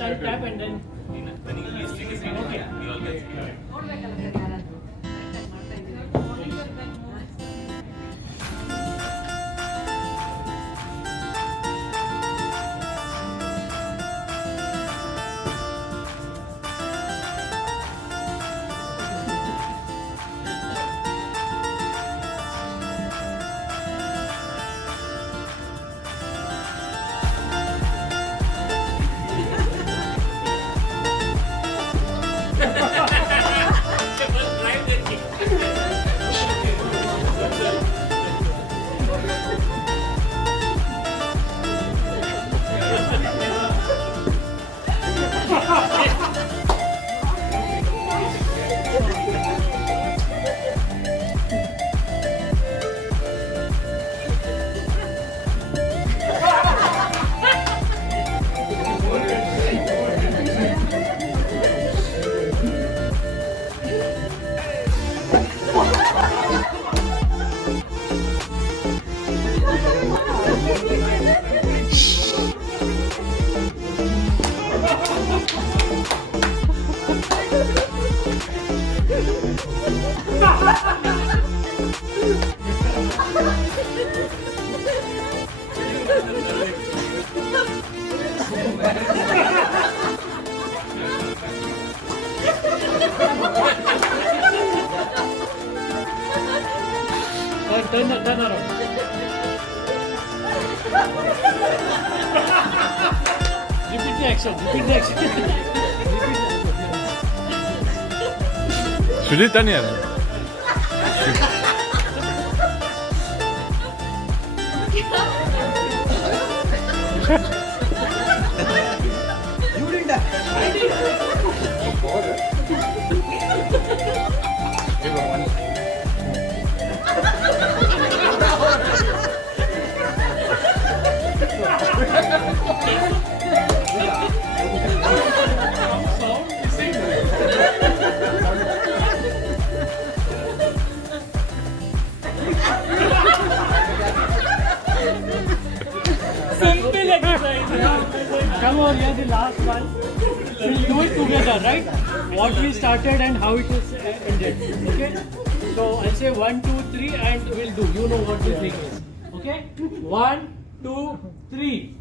tap and then. When you least take a seat, Okay. we all get seated. Turn around. Repeat the action. Repeat the action. 수리단이야. Simple exercise. Come on, you're the last one. We'll do it together, right? What we started and how it is ended. Okay? So I'll say 1, 2, 3 and we'll do. You know what the thing is. Okay? 1, 2, 3.